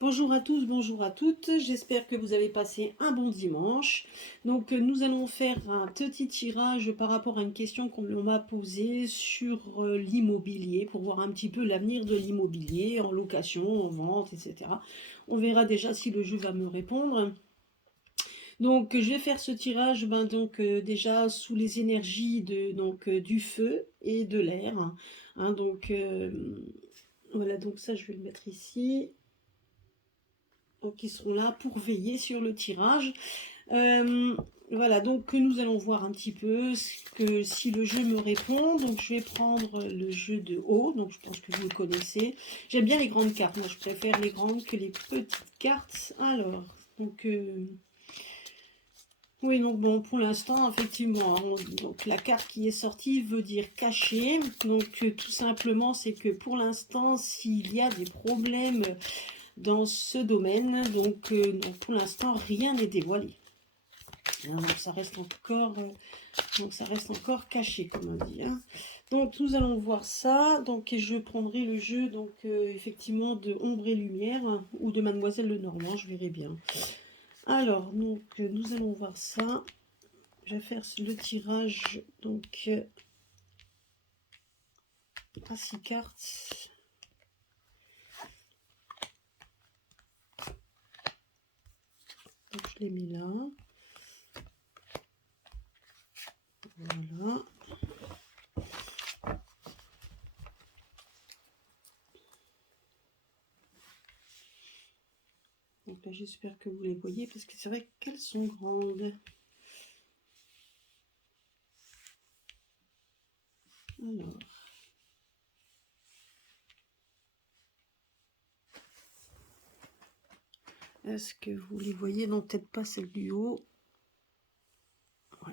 Bonjour à tous, bonjour à toutes. J'espère que vous avez passé un bon dimanche. Donc, nous allons faire un petit tirage par rapport à une question qu'on m'a posée sur l'immobilier pour voir un petit peu l'avenir de l'immobilier en location, en vente, etc. On verra déjà si le jeu va me répondre. Donc, je vais faire ce tirage déjà sous les énergies du feu et de l'air. Hein, voilà, donc ça, je vais le mettre ici. Donc, ils seront là pour veiller sur le tirage. Euh, voilà, donc nous allons voir un petit peu si le jeu me répond. Donc je vais prendre le jeu de haut, donc je pense que vous le connaissez. J'aime bien les grandes cartes, moi je préfère les grandes que les petites cartes. Alors, donc oui, donc bon, pour l'instant, effectivement, donc la carte qui est sortie veut dire caché. Donc tout simplement, c'est que pour l'instant, s'il y a des problèmes dans ce domaine, donc pour l'instant, rien n'est dévoilé. Donc ça reste encore caché, comme on dit. Hein. Donc nous allons voir ça. Donc et je prendrai le jeu effectivement de Ombre et Lumière ou de Mademoiselle Lenormand, je verrai bien. Alors donc nous allons voir ça. Je vais faire le tirage donc à 6 cartes. Donc je les mets là. Voilà. Donc là, j'espère que vous les voyez parce que c'est vrai qu'elles sont grandes. Alors. Est-ce que vous les voyez? Non, peut-être pas celle du haut. Ouais.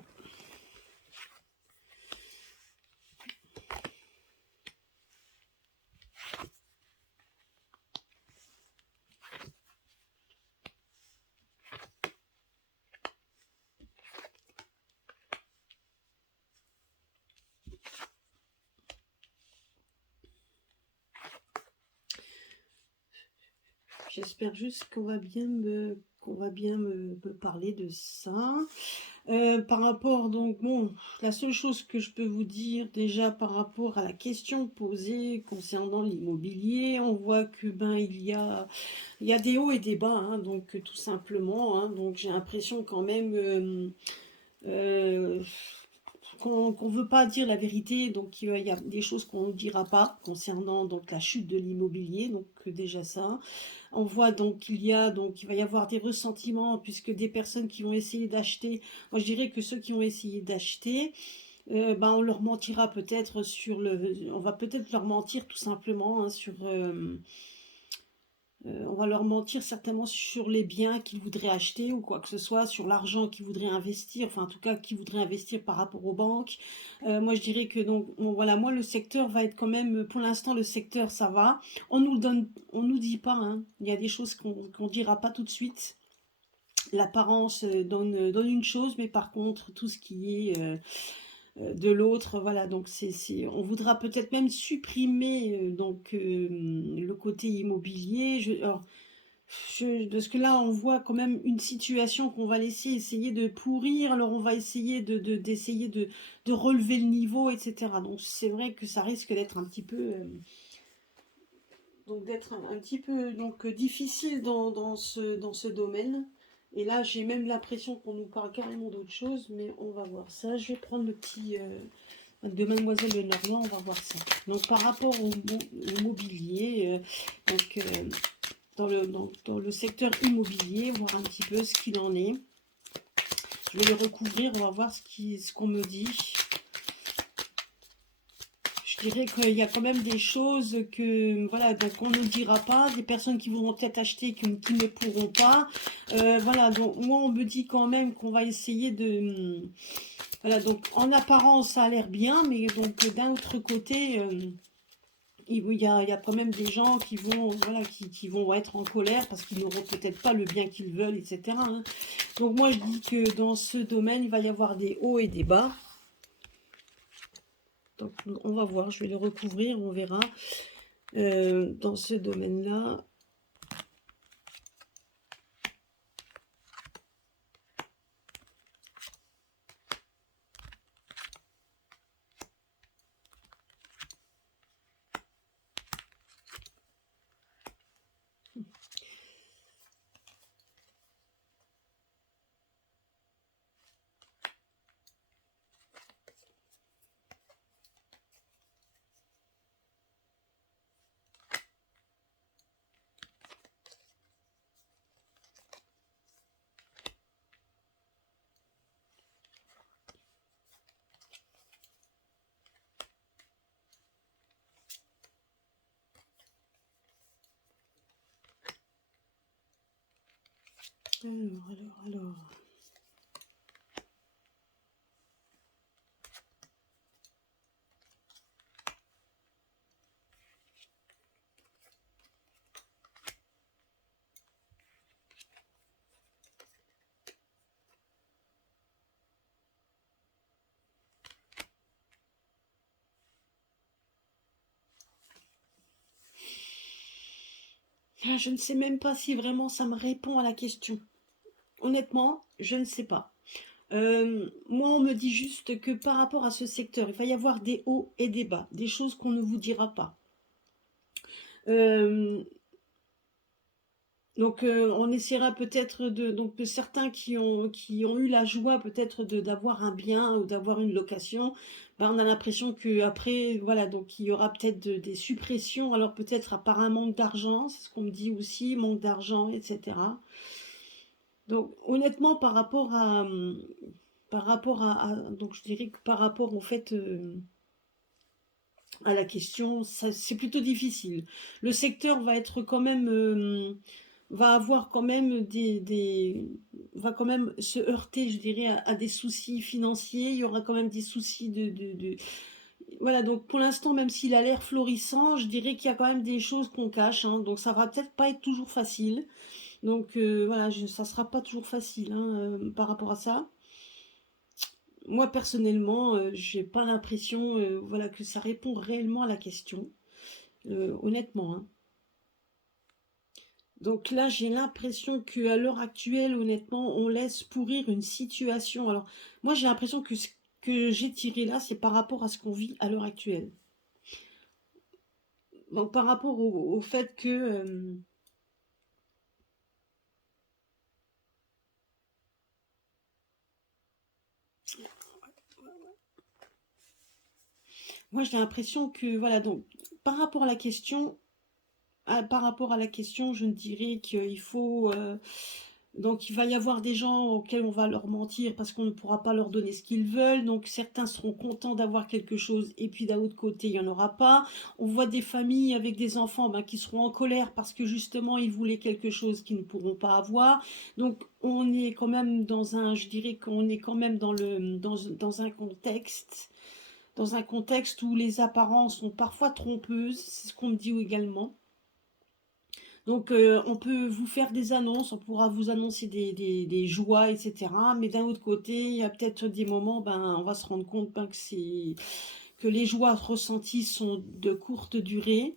J'espère juste qu'on va bien me parler de ça. Par rapport, donc, bon, la seule chose que je peux vous dire déjà par rapport à la question posée concernant l'immobilier, on voit que il y a des hauts et des bas, hein, donc tout simplement. Hein, donc j'ai l'impression quand même qu'on ne veut pas dire la vérité, donc il y a des choses qu'on ne dira pas concernant donc la chute de l'immobilier, donc déjà ça. On voit donc il va y avoir des ressentiments puisque des personnes qui vont essayer d'acheter, moi je dirais que ceux qui ont essayé d'acheter, on leur mentira peut-être on va peut-être leur mentir tout simplement hein, on va leur mentir certainement sur les biens qu'ils voudraient acheter ou quoi que ce soit, sur l'argent qu'ils voudraient investir, enfin en tout cas qu'ils voudraient investir par rapport aux banques. Moi je dirais que donc bon, voilà, moi le secteur va être quand même, pour l'instant le secteur ça va. On nous dit pas, hein. Il y a des choses qu'on dira pas tout de suite. L'apparence donne une chose, mais par contre tout ce qui est de l'autre, voilà, donc on voudra peut-être même supprimer le côté immobilier. De ce que là, on voit quand même une situation qu'on va laisser essayer de pourrir, alors on va essayer d'essayer de relever le niveau, etc. Donc c'est vrai que ça risque d'être un petit peu, un petit peu difficile dans ce domaine. Et là, j'ai même l'impression qu'on nous parle carrément d'autre chose, mais on va voir ça. Je vais prendre le petit de Mademoiselle Lenormand, on va voir ça. Donc par rapport au mobilier, donc dans le secteur immobilier, voir un petit peu ce qu'il en est. Je vais le recouvrir, on va voir ce qu'on me dit. Je dirais qu'il y a quand même des choses que voilà, donc on ne dira pas, des personnes qui voudront peut-être acheter qui ne pourront pas. Voilà, donc moi on me dit quand même qu'on va essayer de. Voilà, donc en apparence ça a l'air bien, mais donc d'un autre côté. Il y a quand même des gens qui vont, voilà, qui vont être en colère parce qu'ils n'auront peut-être pas le bien qu'ils veulent, etc. Hein. Donc moi je dis que dans ce domaine, il va y avoir des hauts et des bas. Donc on va voir, je vais le recouvrir, on verra. Dans ce domaine-là, Alors. Ah, je ne sais même pas si vraiment ça me répond à la question. Honnêtement, je ne sais pas. Moi, on me dit juste que par rapport à ce secteur, il va y avoir des hauts et des bas, des choses qu'on ne vous dira pas. Euh, donc, on essaiera peut-être donc de certains qui ont eu la joie peut-être d'avoir un bien ou d'avoir une location, ben, on a l'impression que après, voilà, donc il y aura peut-être des suppressions. Alors peut-être par un manque d'argent, c'est ce qu'on me dit aussi, manque d'argent, etc. Donc, honnêtement, donc je dirais que par rapport au fait à la question, c'est plutôt difficile. Le secteur va être quand même, va avoir quand même va quand même se heurter, je dirais, à des soucis financiers. Il y aura quand même des soucis voilà. Donc pour l'instant, même s'il a l'air florissant, je dirais qu'il y a quand même des choses qu'on cache, hein. Donc ça va peut-être pas être toujours facile. Donc voilà, ça sera pas toujours facile, hein, par rapport à ça. Moi personnellement, j'ai pas l'impression, voilà, que ça répond réellement à la question, honnêtement, hein. Donc là, j'ai l'impression que à l'heure actuelle, honnêtement, on laisse pourrir une situation. Alors, moi, j'ai l'impression que ce que j'ai tiré là, c'est par rapport à ce qu'on vit à l'heure actuelle. Donc, par rapport au fait que, moi, j'ai l'impression que, voilà, donc, par rapport à la question, par rapport à la question, je ne dirais qu'il faut, donc il va y avoir des gens auxquels on va leur mentir parce qu'on ne pourra pas leur donner ce qu'ils veulent. Donc certains seront contents d'avoir quelque chose et puis d'un autre côté, il n'y en aura pas. On voit des familles avec des enfants, ben, qui seront en colère parce que justement ils voulaient quelque chose qu'ils ne pourront pas avoir. Donc on est quand même je dirais qu'on est quand même dans un contexte où les apparences sont parfois trompeuses. C'est ce qu'on me dit également. Donc, on peut vous faire des annonces, on pourra vous annoncer des joies, etc. Mais d'un autre côté, il y a peut-être des moments, ben, on va se rendre compte, ben, que les joies ressenties sont de courte durée.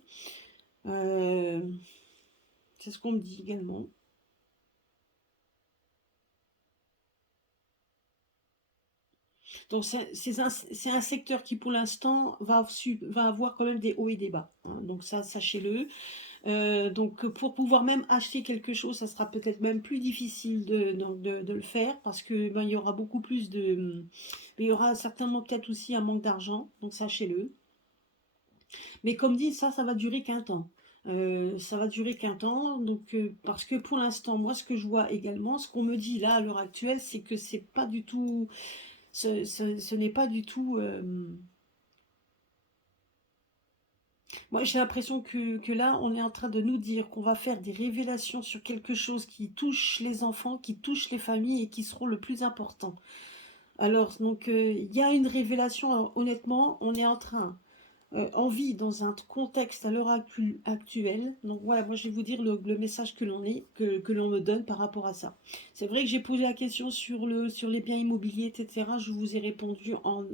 Euh, c'est ce qu'on me dit également. Donc, c'est un secteur qui, pour l'instant, va avoir quand même des hauts et des bas, hein. Donc, ça, sachez-le. Donc pour pouvoir même acheter quelque chose, ça sera peut-être même plus difficile de le faire parce que ben, il y aura beaucoup plus mais il y aura certainement peut-être aussi un manque d'argent, donc sachez-le. Mais comme dit, ça va durer qu'un temps. Ça va durer qu'un temps, donc parce que pour l'instant, moi, ce que je vois également, ce qu'on me dit là à l'heure actuelle, c'est que c'est pas du tout, ce n'est pas du tout. Moi, j'ai l'impression que là, on est en train de nous dire qu'on va faire des révélations sur quelque chose qui touche les enfants, qui touche les familles et qui seront le plus important. Alors, donc, il y a une révélation. Alors, honnêtement, on est en train, on vit dans un contexte à l'heure actuelle. Donc voilà, moi je vais vous dire le message que l'on me donne par rapport à ça. C'est vrai que j'ai posé la question sur les biens immobiliers, etc. Je vous ai répondu en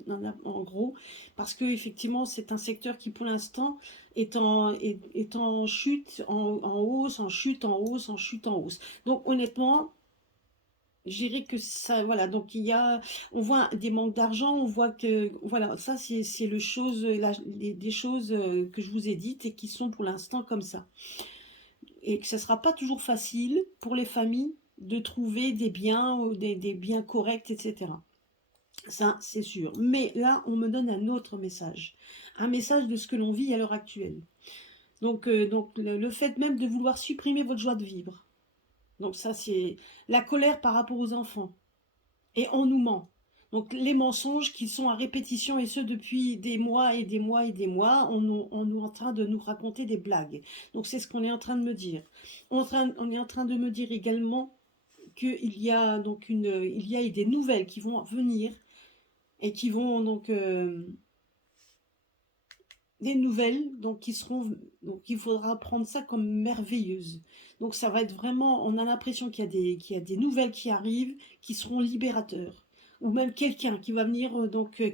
gros, parce que effectivement c'est un secteur qui pour l'instant est en chute, en hausse, en chute, en hausse, en chute, en hausse. Donc honnêtement, je dirais que ça, voilà, donc on voit des manques d'argent, on voit que, voilà, ça c'est le chose, des choses que je vous ai dites et qui sont pour l'instant comme ça. et que ce ne sera pas toujours facile pour les familles de trouver des biens, ou des biens corrects, etc. Ça, c'est sûr. Mais là, on me donne un message de ce que l'on vit à l'heure actuelle. Donc le fait même de vouloir supprimer votre joie de vivre. Donc ça, c'est la colère par rapport aux enfants. Et on nous ment. Donc les mensonges qui sont à répétition, et ce depuis des mois et des mois et des mois, on est en train de nous raconter des blagues. Donc c'est ce qu'on est en train de me dire. On est en train de me dire également qu'il y a donc il y a des nouvelles qui vont venir et qui vont donc des nouvelles donc qui seront, donc il faudra prendre ça comme merveilleuse. Donc ça va être vraiment, on a l'impression qu'il y a des nouvelles qui arrivent qui seront libérateurs, ou même quelqu'un qui va venir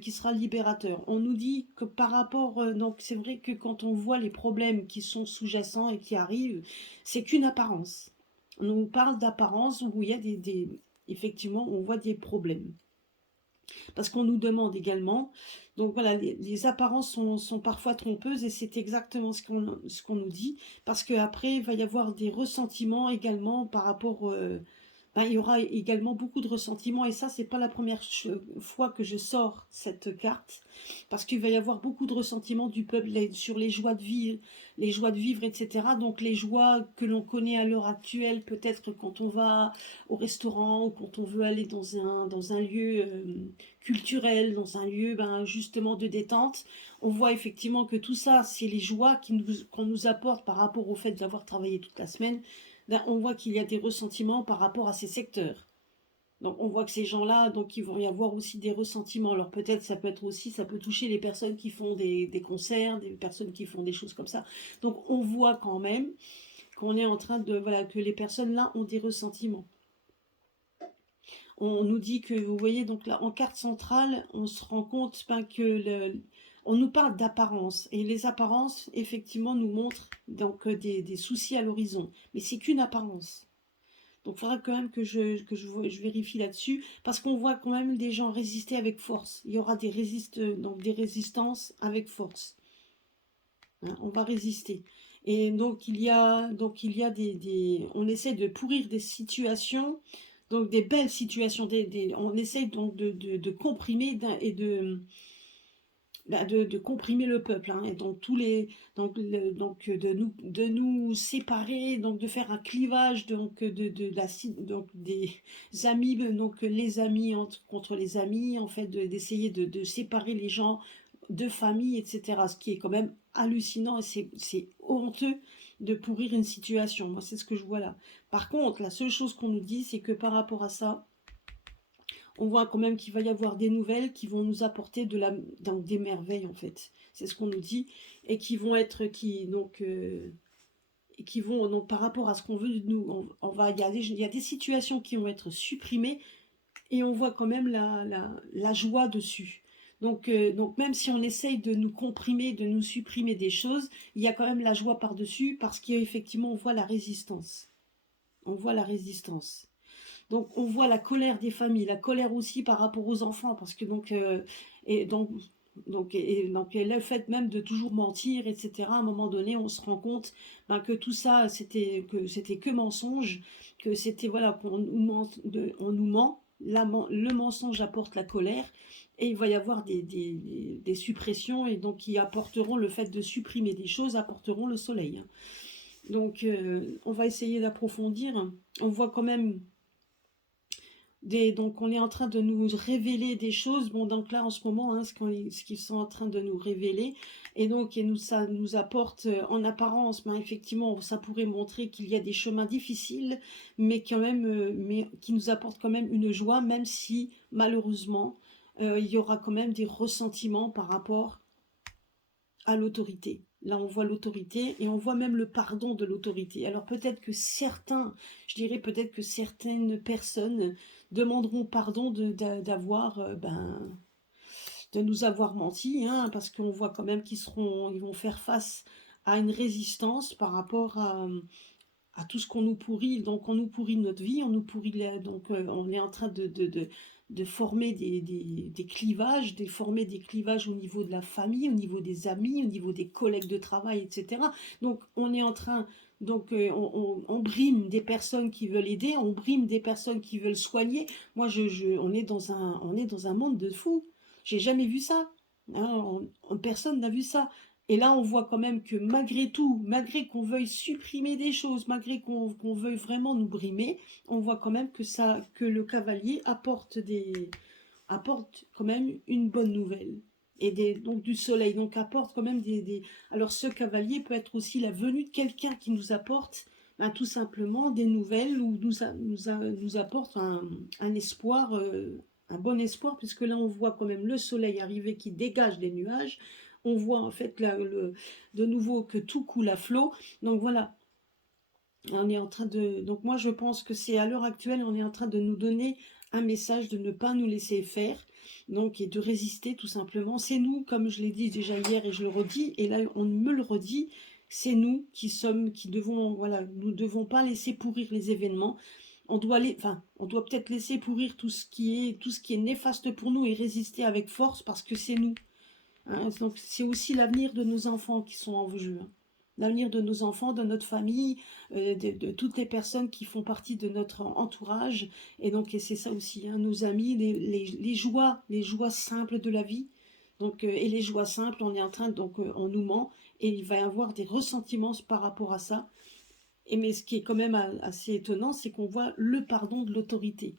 qui sera libérateur. On nous dit que par rapport donc c'est vrai que quand on voit les problèmes qui sont sous-jacents et qui arrivent, c'est qu'une apparence. On nous parle d'apparence où il y a effectivement on voit des problèmes. Parce qu'on nous demande également, donc voilà, les apparences sont parfois trompeuses, et c'est exactement ce qu'on nous dit, parce qu'après, il va y avoir des ressentiments également par rapport, ben, il y aura également beaucoup de ressentiments, et ça, c'est pas la première fois que je sors cette carte, parce qu'il va y avoir beaucoup de ressentiments du peuple sur les joies de vivre, etc. Donc les joies que l'on connaît à l'heure actuelle, peut-être quand on va au restaurant, ou quand on veut aller dans un lieu culturel, dans un lieu ben, justement de détente, on voit effectivement que tout ça, c'est les joies qu'on nous apporte par rapport au fait d'avoir travaillé toute la semaine. Ben, on voit qu'il y a des ressentiments par rapport à ces secteurs. Donc on voit que ces gens-là, donc il va y avoir aussi des ressentiments. Alors peut-être ça peut être aussi, ça peut toucher les personnes qui font des concerts, des personnes qui font des choses comme ça. Donc on voit quand même qu'on est en train de, voilà, que les personnes là ont des ressentiments. On nous dit que, vous voyez, donc là, en carte centrale, on se rend compte ben, on nous parle d'apparence, et les apparences, effectivement, nous montrent donc des soucis à l'horizon. Mais c'est qu'une apparence. Donc il faudra quand même je vérifie là-dessus, parce qu'on voit quand même des gens résister avec force. Il y aura donc des résistances avec force. Hein, on va résister. Et donc il y a on essaie de pourrir des situations, donc des belles situations, on essaie donc de comprimer et de comprimer le peuple, hein, et donc de nous séparer, donc de faire un clivage, donc des amis, donc les amis contre les amis, en fait, d'essayer de séparer les gens de famille, etc. Ce qui est quand même hallucinant, et c'est honteux de pourrir une situation. Moi, c'est ce que je vois là. Par contre, la seule chose qu'on nous dit, c'est que par rapport à ça, on voit quand même qu'il va y avoir des nouvelles qui vont nous apporter donc des merveilles, en fait. C'est ce qu'on nous dit, et qui vont être, qui vont, donc par rapport à ce qu'on veut de nous, il y a des situations qui vont être supprimées, et on voit quand même la joie dessus. Donc même si on essaye de nous comprimer, de nous supprimer des choses, il y a quand même la joie par-dessus, parce qu'effectivement on voit la résistance. On voit la résistance. Donc on voit la colère des familles, la colère aussi par rapport aux enfants, parce que et donc, et le fait même de toujours mentir, etc. À un moment donné, on se rend compte ben, que tout ça, c'était que mensonge, que c'était, voilà, on nous ment, le mensonge apporte la colère, et il va y avoir des suppressions, et donc qui apporteront, le fait de supprimer des choses apporteront le soleil. Donc on va essayer d'approfondir. On voit quand même donc on est en train de nous révéler des choses, bon donc là en ce moment, hein, ce qu'ils sont en train de nous révéler, et donc ça nous apporte en apparence, ben, effectivement ça pourrait montrer qu'il y a des chemins difficiles, mais quand même, mais qui nous apportent quand même une joie, même si malheureusement il y aura quand même des ressentiments par rapport à l'autorité. Là, on voit l'autorité, et on voit même le pardon de l'autorité. Alors peut-être que je dirais peut-être que certaines personnes demanderont pardon d'avoir, de nous avoir menti, hein, parce qu'on voit quand même ils vont faire face à une résistance par rapport à tout ce qu'on nous pourrit. Donc on nous pourrit notre vie, on nous pourrit donc on est en train de former des clivages, de former des clivages au niveau de la famille, au niveau des amis, au niveau des collègues de travail, etc. Donc on est en train, donc on brime des personnes qui veulent aider, on brime des personnes qui veulent soigner. Moi, on est dans un monde de fous. J'ai jamais vu ça. Hein, personne n'a vu ça. Et là, on voit quand même que malgré tout, malgré qu'on veuille supprimer des choses, malgré qu'on veuille vraiment nous brimer, on voit quand même que le cavalier apporte quand même une bonne nouvelle. Et donc du soleil, donc apporte quand même Alors ce cavalier peut être aussi la venue de quelqu'un qui nous apporte tout simplement des nouvelles ou nous apporte un espoir, un bon espoir, puisque là on voit quand même le soleil arriver qui dégage des nuages. On voit en fait de nouveau que tout coule à flot. Donc voilà, on est en train de... Donc moi, je pense que c'est à l'heure actuelle, on est en train de nous donner un message de ne pas nous laisser faire, donc, et de résister tout simplement. C'est nous, comme je l'ai dit déjà hier et je le redis, et là on me le redit, c'est nous qui devons, voilà, nous ne devons pas laisser pourrir les événements. On doit peut-être laisser pourrir tout ce qui est néfaste pour nous et résister avec force parce que c'est nous. Hein. Donc c'est aussi l'avenir de nos enfants qui sont en jeu. Hein. L'avenir de nos enfants, de notre famille, de toutes les personnes qui font partie de notre entourage. Et donc et c'est ça aussi, hein, nos amis, les joies simples de la vie. Donc, et les joies simples, on est en train, donc on nous ment, et il va y avoir des ressentiments par rapport à ça. Mais ce qui est quand même assez étonnant, c'est qu'on voit le pardon de l'autorité.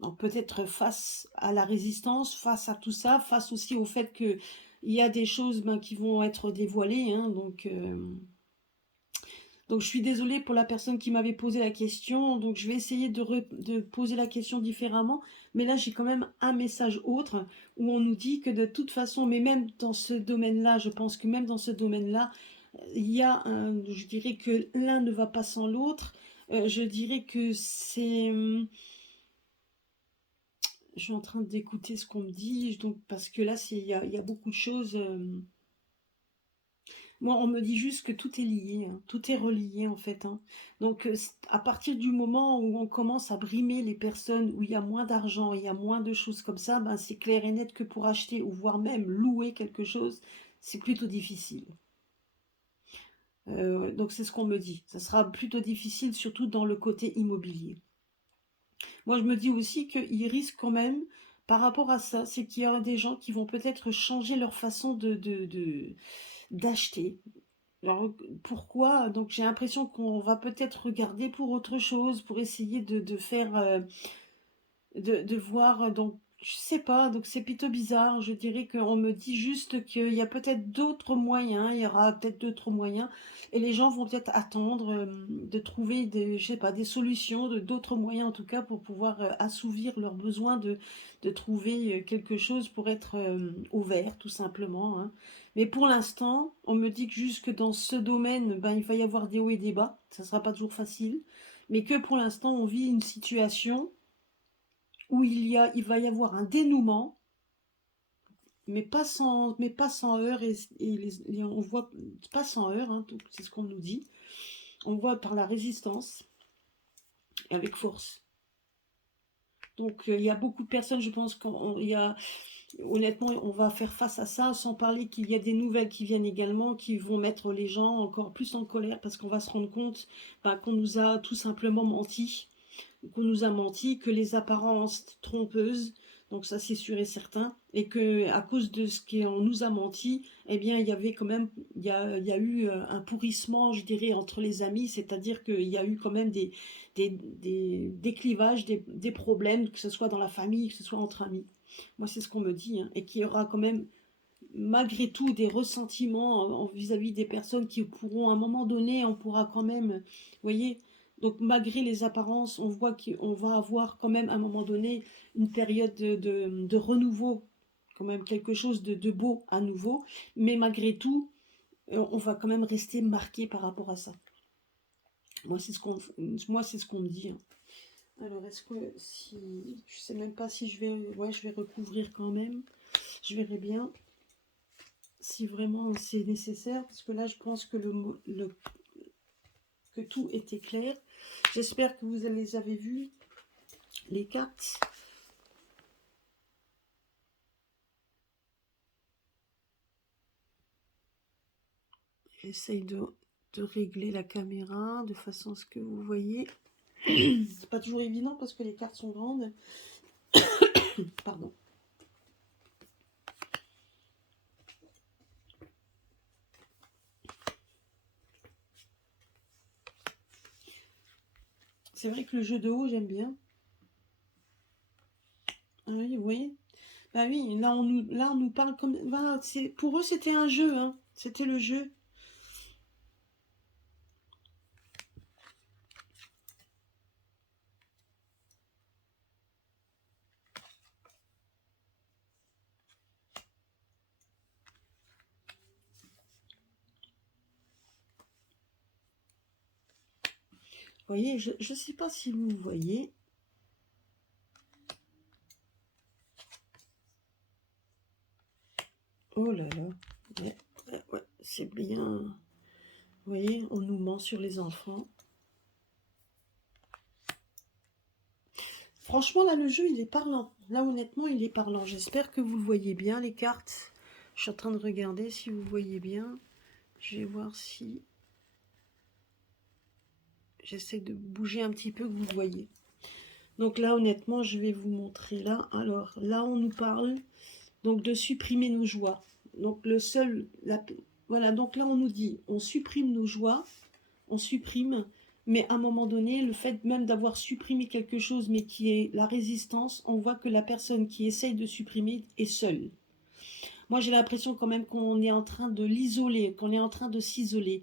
Donc peut-être face à la résistance, face à tout ça, face aussi au fait que il y a des choses qui vont être dévoilées. Hein, donc je suis désolée pour la personne qui m'avait posé la question. Donc je vais essayer de poser la question différemment. Mais là j'ai quand même un message autre où on nous dit que de toute façon, mais même dans ce domaine-là, je pense que même dans ce domaine-là, je dirais que l'un ne va pas sans l'autre. Je dirais que c'est... Je suis en train d'écouter ce qu'on me dit, donc parce que là, il y a beaucoup de choses. Moi, on me dit juste que tout est lié, hein, tout est relié en fait. Hein. Donc, à partir du moment où on commence à brimer les personnes, où il y a moins d'argent, il y a moins de choses comme ça, ben, c'est clair et net que pour acheter ou voire même louer quelque chose, c'est plutôt difficile. Donc, c'est ce qu'on me dit. Ça sera plutôt difficile, surtout dans le côté immobilier. Moi, je me dis aussi qu'il risque quand même, par rapport à ça, c'est qu'il y aura des gens qui vont peut-être changer leur façon d'acheter. Alors, pourquoi? Donc, j'ai l'impression qu'on va peut-être regarder pour autre chose, pour essayer de faire, de voir, donc, je sais pas, donc c'est plutôt bizarre. Je dirais qu'on me dit juste qu'il y a peut-être d'autres moyens, il y aura peut-être d'autres moyens, et les gens vont peut-être attendre de trouver je sais pas, des solutions, d'autres moyens en tout cas, pour pouvoir assouvir leurs besoins de trouver quelque chose pour être au vert, tout simplement. Hein. Mais pour l'instant, on me dit que jusque dans ce domaine, ben, il va y avoir des hauts et des bas, ça sera pas toujours facile, mais que pour l'instant, on vit une situation où il va y avoir un dénouement, mais pas sans heurts, on voit, pas sans heurts, hein, c'est ce qu'on nous dit, on voit par la résistance, et avec force. Donc il y a beaucoup de personnes, je pense honnêtement, on va faire face à ça, sans parler qu'il y a des nouvelles qui viennent également, qui vont mettre les gens encore plus en colère, parce qu'on va se rendre compte qu'on nous a tout simplement menti, que les apparences trompeuses, donc ça c'est sûr et certain, et que à cause de ce qu'on nous a menti, eh bien il y avait quand même, il y a eu un pourrissement, je dirais, entre les amis, c'est-à-dire qu'il y a eu quand même des clivages, des problèmes, que ce soit dans la famille, que ce soit entre amis. Moi c'est ce qu'on me dit, hein, et qu'il y aura quand même malgré tout des ressentiments vis-à-vis des personnes qui pourront à un moment donné, on pourra quand même, vous voyez, donc malgré les apparences, on voit qu'on va avoir quand même à un moment donné une période de renouveau, quand même quelque chose de beau à nouveau, mais malgré tout, on va quand même rester marqué par rapport à ça. Moi, c'est ce qu'on me dit. Hein. Alors, est-ce que si, je sais même pas si je vais recouvrir quand même. Je verrai bien. si vraiment c'est nécessaire, parce que là, je pense que que tout était clair. J'espère que vous les avez vues, les cartes. J'essaye de régler la caméra de façon à ce que vous voyez. C'est pas toujours évident parce que les cartes sont grandes. Pardon. C'est vrai que le jeu de haut, j'aime bien. Ah oui, vous voyez. Bah oui, là on nous parle comme... Voilà, pour eux, c'était un jeu, hein. C'était le jeu. Vous voyez, je ne sais pas si vous voyez. Oh là là. Ouais, ouais, c'est bien. Vous voyez, on nous ment sur les enfants. Franchement, là, le jeu, il est parlant. Là, honnêtement, il est parlant. J'espère que vous le voyez bien, les cartes. Je suis en train de regarder si vous voyez bien. Je vais voir si... J'essaie de bouger un petit peu, que vous voyez. Donc là, honnêtement, je vais vous montrer là. Alors, là, on nous parle donc de supprimer nos joies. Donc, voilà, donc là, on nous dit, on supprime nos joies, on supprime, mais à un moment donné, le fait même d'avoir supprimé quelque chose, mais qui est la résistance, on voit que la personne qui essaye de supprimer est seule. Moi, j'ai l'impression quand même qu'on est en train de l'isoler, qu'on est en train de s'isoler.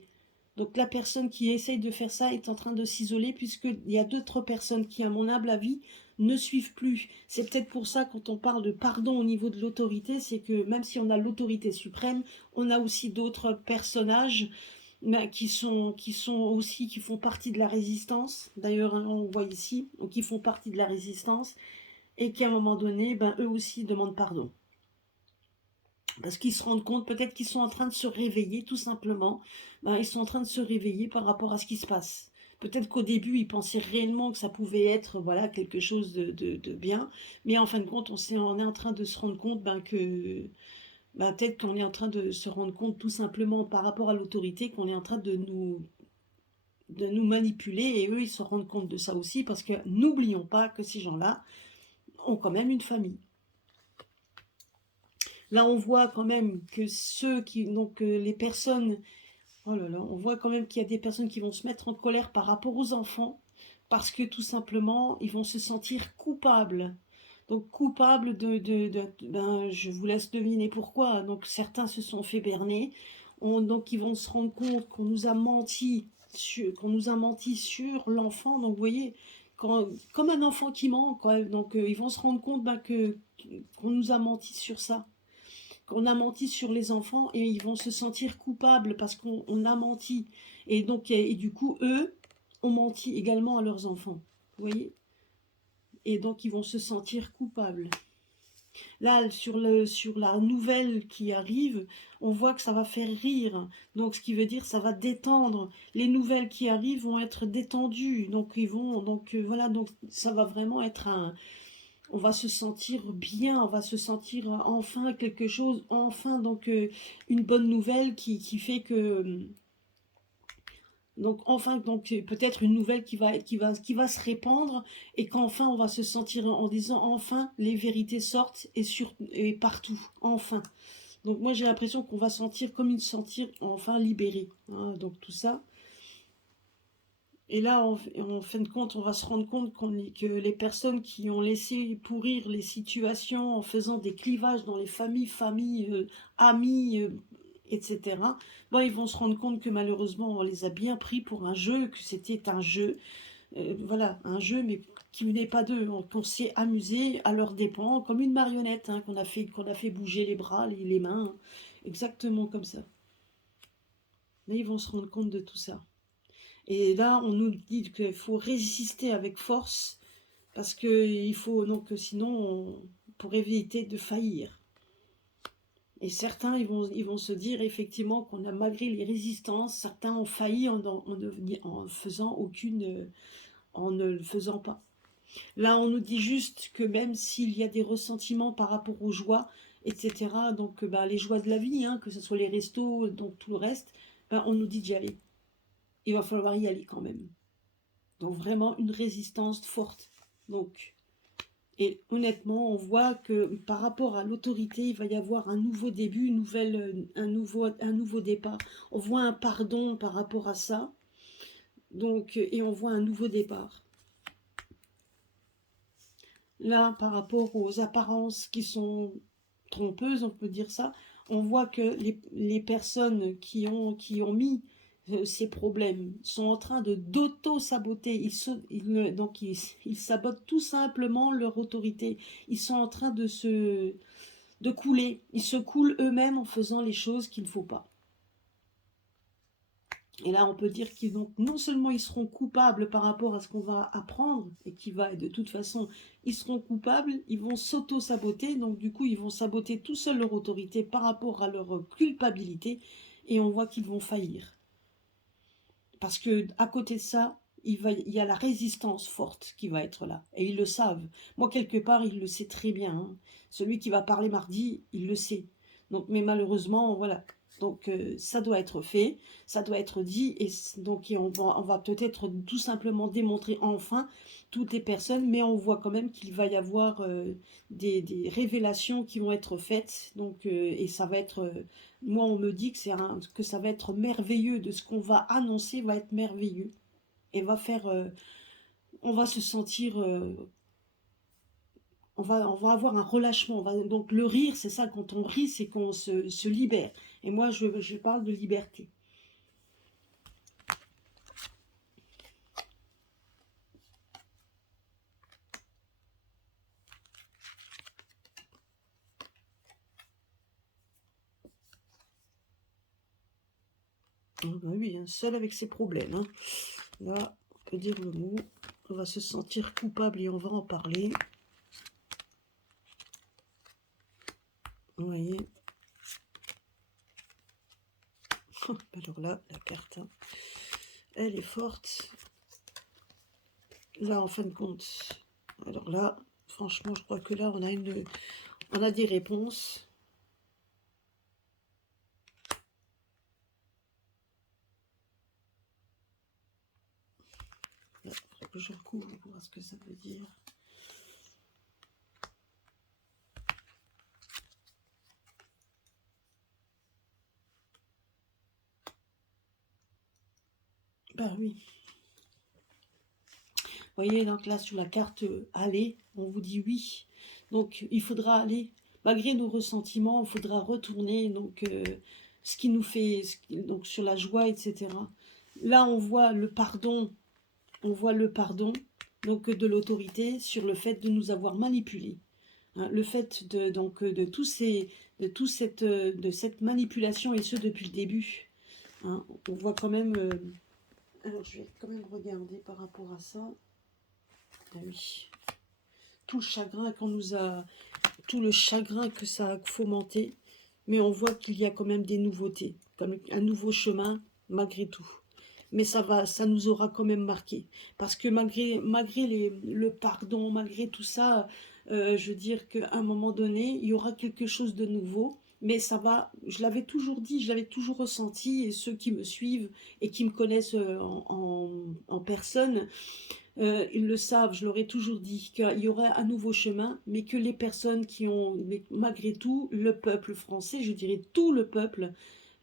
Donc la personne qui essaye de faire ça est en train de s'isoler puisqu'il y a d'autres personnes qui, à mon humble avis, ne suivent plus. C'est peut-être pour ça, quand on parle de pardon au niveau de l'autorité, c'est que même si on a l'autorité suprême, on a aussi d'autres personnages qui sont aussi, qui font partie de la résistance. D'ailleurs, hein, on voit ici, qui font partie de la résistance et qui, à un moment donné, eux aussi demandent pardon. Parce qu'ils se rendent compte, peut-être qu'ils sont en train de se réveiller, tout simplement. Ils sont en train de se réveiller par rapport à ce qui se passe. Peut-être qu'au début, ils pensaient réellement que ça pouvait être voilà, quelque chose de bien. Mais en fin de compte, on est en train de se rendre compte que... peut-être qu'on est en train de se rendre compte tout simplement par rapport à l'autorité qu'on est en train de nous manipuler. Et eux, ils se rendent compte de ça aussi parce que n'oublions pas que ces gens-là ont quand même une famille. Là, on voit quand même que les personnes, oh là là, on voit quand même qu'il y a des personnes qui vont se mettre en colère par rapport aux enfants, parce que tout simplement, ils vont se sentir coupables. Donc coupables je vous laisse deviner pourquoi. Donc certains se sont fait berner, donc ils vont se rendre compte qu'on nous a menti, qu'on nous a menti sur l'enfant. Donc vous voyez, comme un enfant qui ment, quoi. Donc ils vont se rendre compte qu'on nous a menti sur ça, qu'on a menti sur les enfants, et ils vont se sentir coupables parce qu'on a menti. Et donc, et du coup, eux ont menti également à leurs enfants. Vous voyez? Et donc, ils vont se sentir coupables. Là, sur la nouvelle qui arrive, on voit que ça va faire rire. Donc, ce qui veut dire ça va détendre. Les nouvelles qui arrivent vont être détendues. Donc, voilà, donc ça va vraiment être on va se sentir bien, on va se sentir enfin quelque chose, enfin donc une bonne nouvelle qui fait que donc enfin donc peut-être une nouvelle qui va se répandre, et qu'enfin on va se sentir en disant enfin les vérités sortent et partout enfin. Donc moi j'ai l'impression qu'on va sentir comme une sentir enfin libéré, hein, donc tout ça. Et là, en fin de compte, on va se rendre compte que les personnes qui ont laissé pourrir les situations en faisant des clivages dans les familles, amis, etc., ils vont se rendre compte que malheureusement, on les a bien pris pour un jeu, que c'était un jeu, voilà, un jeu, mais qui venait pas d'eux, qu'on s'est amusé à leurs dépens, comme une marionnette, hein, qu'on a fait bouger les bras, les mains, hein, exactement comme ça. Là, ils vont se rendre compte de tout ça. Et là, on nous dit qu'il faut résister avec force, parce que il faut, donc, sinon, pour éviter de faillir. Et certains, ils vont se dire effectivement qu'on a, malgré les résistances, certains ont failli en faisant en ne le faisant pas. Là, on nous dit juste que même s'il y a des ressentiments par rapport aux joies, etc., donc bah, les joies de la vie, hein, que ce soit les restos, donc tout le reste, bah, on nous dit d'y aller. Il va falloir y aller quand même. Donc vraiment une résistance forte. Donc, et honnêtement, on voit que par rapport à l'autorité, il va y avoir un nouveau début, un nouveau départ. On voit un pardon par rapport à ça. Donc, et on voit un nouveau départ. Là, par rapport aux apparences qui sont trompeuses, on peut dire ça, on voit que les personnes qui ont mis ces problèmes sont en train de d'auto-saboter. Donc, ils sabotent tout simplement leur autorité. Ils sont en train de couler. Ils se coulent eux-mêmes en faisant les choses qu'il ne faut pas. Et là, on peut dire qu'ils donc non seulement ils seront coupables par rapport à ce qu'on va apprendre et qui va, de toute façon, ils seront coupables, ils vont s'auto-saboter, donc du coup, ils vont saboter tout seuls leur autorité par rapport à leur culpabilité, et on voit qu'ils vont faillir. Parce que à côté de ça, il y a la résistance forte qui va être là, et ils le savent. Moi, quelque part, il le sait très bien, hein. Celui qui va parler mardi, il le sait. Donc, mais malheureusement, voilà. Donc, ça doit être fait, ça doit être dit, et donc on va peut-être tout simplement démontrer enfin toutes les personnes, mais on voit quand même qu'il va y avoir des révélations qui vont être faites, donc, et ça va être, moi on me dit que ça va être merveilleux, de ce qu'on va annoncer va être merveilleux, et va faire, on va se sentir, on va avoir un relâchement. Donc le rire, c'est ça, quand on rit, c'est qu'on se libère. Et moi, je parle de liberté. Ah bah oui, hein, seul avec ses problèmes, hein. Là, on peut dire le mot. On va se sentir coupable et on va en parler. Vous voyez. Alors là, la carte, hein, elle est forte. Là, en fin de compte, alors là, franchement, je crois que là, on a des réponses. Là, il faut que je recouvre pour voir ce que ça veut dire. Bah oui. Vous voyez, donc là, sur la carte aller, on vous dit oui. Donc, il faudra aller, malgré nos ressentiments, il faudra retourner, donc, ce qui nous fait, donc, sur la joie, etc. Là, on voit le pardon, donc, de l'autorité sur le fait de nous avoir manipulés. Hein, le fait de, donc, de cette manipulation, et ce, depuis le début. Hein, on voit quand même, alors, je vais quand même regarder par rapport à ça. Ah oui. Tout le chagrin qu'on nous a, tout le chagrin que ça a fomenté, mais on voit qu'il y a quand même des nouveautés, comme un nouveau chemin malgré tout. Mais ça nous aura quand même marqué, parce que malgré le pardon, malgré tout ça, je veux dire qu'à un moment donné, il y aura quelque chose de nouveau. Mais ça va, je l'avais toujours dit, je l'avais toujours ressenti, et ceux qui me suivent et qui me connaissent en personne, ils le savent, je leur ai toujours dit qu'il y aurait un nouveau chemin, mais que les personnes qui ont, malgré tout, le peuple français, je dirais tout le peuple,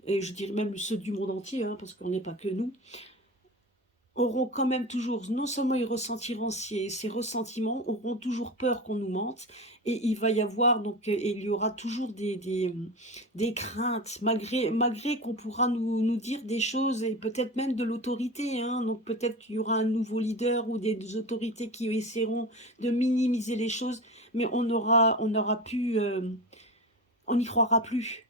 et je dirais même ceux du monde entier, hein, parce qu'on n'est pas que nous, auront quand même toujours, non seulement ils ressentiront ces ressentiments, auront toujours peur qu'on nous mente, et il va y avoir, donc, et il y aura toujours des craintes, malgré qu'on pourra nous dire des choses, et peut-être même de l'autorité, hein, donc peut-être qu'il y aura un nouveau leader ou des autorités qui essaieront de minimiser les choses, mais on aura pu, on n'y croira plus.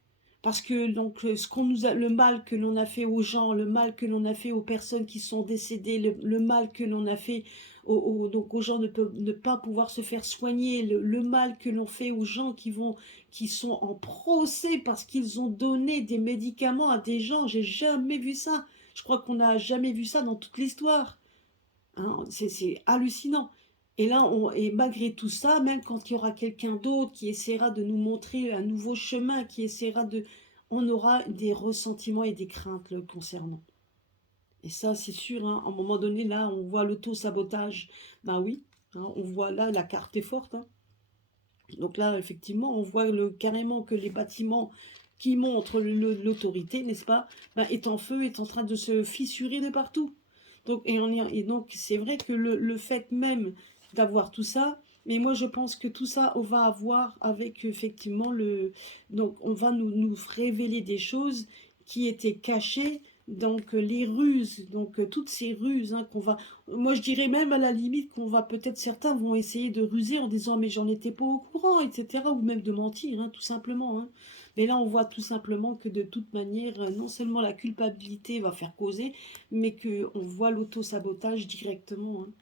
Parce que donc ce qu'on nous a, le mal que l'on a fait aux gens, le mal que l'on a fait aux personnes qui sont décédées, le mal que l'on a fait donc aux gens ne pas pouvoir se faire soigner, le mal que l'on fait aux gens qui sont en procès parce qu'ils ont donné des médicaments à des gens. J'ai jamais vu ça. Je crois qu'on n'a jamais vu ça dans toute l'histoire. Hein, c'est hallucinant. Et là, et malgré tout ça, même quand il y aura quelqu'un d'autre qui essaiera de nous montrer un nouveau chemin, qui essaiera de... On aura des ressentiments et des craintes le concernant. Et ça, c'est sûr, hein, à un moment donné, là, on voit l'auto-sabotage. Ben oui, hein, on voit là, la carte est forte. Hein. Donc là, effectivement, on voit carrément que les bâtiments qui montrent l'autorité, n'est-ce pas, ben, est en feu, est en train de se fissurer de partout. Donc, et donc, c'est vrai que le fait même d'avoir tout ça, mais moi, je pense que tout ça, on va avoir avec, effectivement, donc, on va nous révéler des choses qui étaient cachées, donc les ruses, donc toutes ces ruses hein, qu'on va... Moi, je dirais même à la limite qu'on va peut-être, certains vont essayer de ruser en disant mais j'en étais pas au courant, etc. Ou même de mentir, hein, tout simplement. Hein. Mais là, on voit tout simplement que de toute manière, non seulement la culpabilité va faire causer, mais qu'on voit l'auto-sabotage directement. Hein.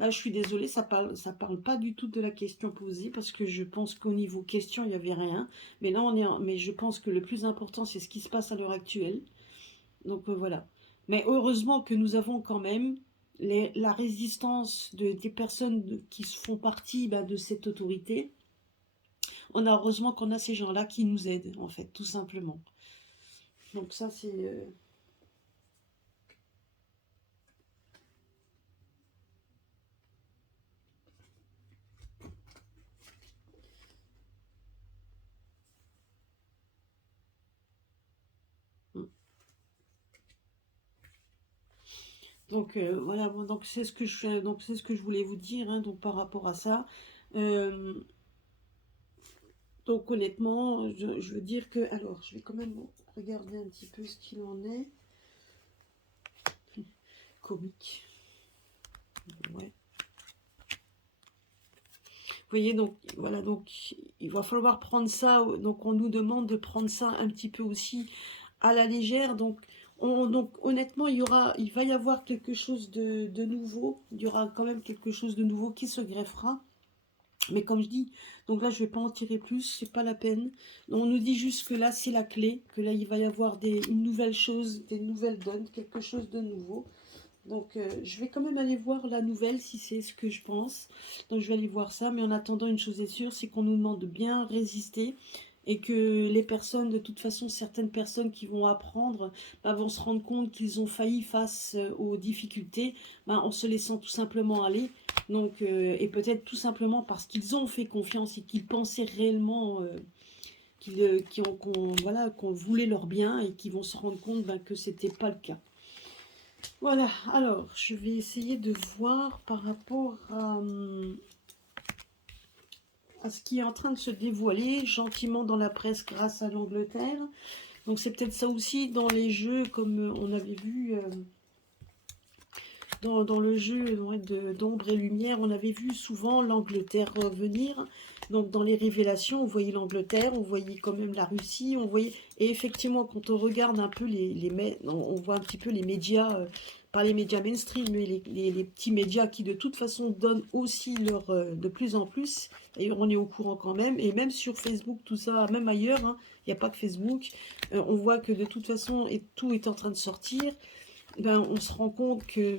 Là, je suis désolée, ça parle pas du tout de la question posée parce que je pense qu'au niveau question, il n'y avait rien. Mais là, mais je pense que le plus important, c'est ce qui se passe à l'heure actuelle. Donc voilà. Mais heureusement que nous avons quand même la résistance des personnes qui font partie de cette autorité. On a heureusement qu'on a ces gens-là qui nous aident, en fait, tout simplement. Donc ça, c'est... Donc voilà, bon, donc c'est ce que donc c'est ce que je voulais vous dire, hein, donc par rapport à ça. Euh, donc honnêtement, je veux dire que... Alors, je vais quand même regarder un petit peu ce qu'il en est. Comique. Ouais. Vous voyez, donc voilà, donc il va falloir prendre ça, donc on nous demande de prendre ça un petit peu aussi à la légère, donc, donc honnêtement, il va y avoir quelque chose de nouveau, il y aura quand même quelque chose de nouveau qui se greffera, mais comme je dis, donc là je vais pas en tirer plus, c'est pas la peine, on nous dit juste que là c'est la clé, que là il va y avoir une nouvelle chose, des nouvelles donnes, quelque chose de nouveau. Donc, je vais quand même aller voir la nouvelle si c'est ce que je pense. Donc, je vais aller voir ça. Mais en attendant, une chose est sûre, c'est qu'on nous demande de bien résister et que les personnes, de toute façon, certaines personnes qui vont apprendre vont se rendre compte qu'ils ont failli face aux difficultés en se laissant tout simplement aller. Donc, et peut-être tout simplement parce qu'ils ont fait confiance et qu'ils pensaient réellement voilà, qu'on voulait leur bien et qu'ils vont se rendre compte que ce n'était pas le cas. Voilà, alors je vais essayer de voir par rapport à ce qui est en train de se dévoiler gentiment dans la presse grâce à l'Angleterre. Donc c'est peut-être ça aussi dans les jeux, comme on avait vu dans le jeu d'ombre et lumière, on avait vu souvent l'Angleterre revenir. Donc dans les révélations, on voyait l'Angleterre, on voyait quand même la Russie, on voyait... Et effectivement, quand on regarde un peu on voit un petit peu les médias, pas les médias mainstream, mais les petits médias qui de toute façon donnent aussi de plus en plus. D'ailleurs, on est au courant quand même. Et même sur Facebook, tout ça, même ailleurs, hein, il n'y a pas que Facebook, on voit que de toute façon, tout est en train de sortir. On se rend compte que